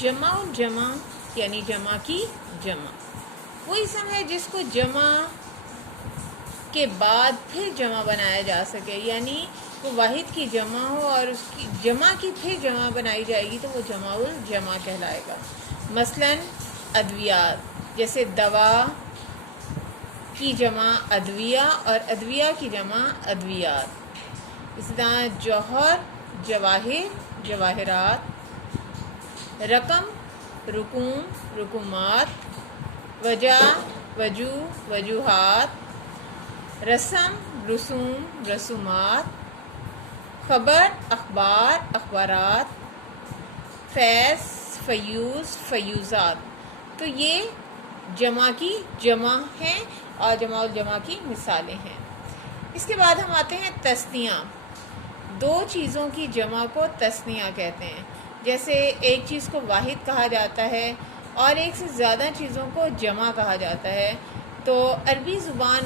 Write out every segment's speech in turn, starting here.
جمع الجمع یعنی جمع کی جمع وہ اسم ہے جس کو جمع کے بعد پھر جمع بنایا جا سکے، یعنی وہ واحد کی جمع ہو اور اس کی جمع کی پھر جمع بنائی جائے گی تو وہ جمع الجمع کہلائے گا۔ مثلا ادویات، جیسے دوا کی جمع ادویہ اور ادویہ کی جمع ادویات۔ اسی طرح جوہر جواہر جواہرات، رقم رقوم رقومات، وجہ وجوہ وجوہات، رسم رسوم رسومات، خبر اخبار اخبارات، فیض فیوز فیوزات۔ تو یہ جمع کی جمع ہیں اور جمع الجمع کی مثالیں ہیں۔ اس کے بعد ہم آتے ہیں تثنیہ۔ دو چیزوں کی جمع کو تثنیہ کہتے ہیں، جیسے ایک چیز کو واحد کہا جاتا ہے اور ایک سے زیادہ چیزوں کو جمع کہا جاتا ہے۔ تو عربی زبان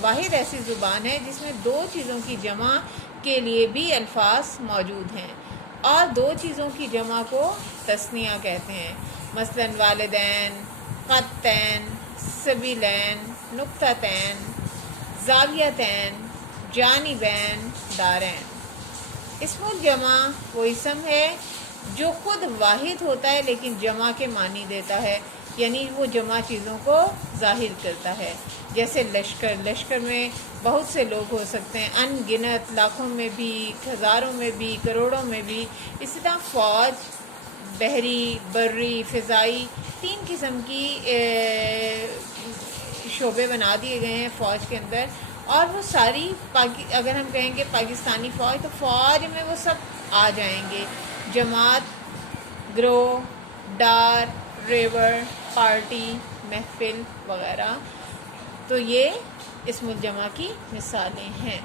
واحد ایسی زبان ہے جس میں دو چیزوں کی جمع کے لیے بھی الفاظ موجود ہیں، اور دو چیزوں کی جمع کو تثنیہ کہتے ہیں۔ مثلا والدین، قطین، سبیلین، نقطتین، زاویتین، جانبین، دارین۔ اسم الجمع وہ اسم ہے جو خود واحد ہوتا ہے لیکن جمع کے معنی دیتا ہے، یعنی وہ جمع چیزوں کو ظاہر کرتا ہے۔ جیسے لشکر، لشکر میں بہت سے لوگ ہو سکتے ہیں، ان گنت، لاکھوں میں بھی، ہزاروں میں بھی، کروڑوں میں بھی۔ اسی طرح فوج، بحری، بری، فضائی، تین قسم کی شعبے بنا دیے گئے ہیں فوج کے اندر، اور وہ ساری اگر ہم کہیں گے پاکستانی فوج تو فوج میں وہ سب آ جائیں گے، جماعت، گروہ، ڈار، ریور، پارٹی، محفل وغیرہ۔ تو یہ اسم الجمع کی مثالیں ہیں۔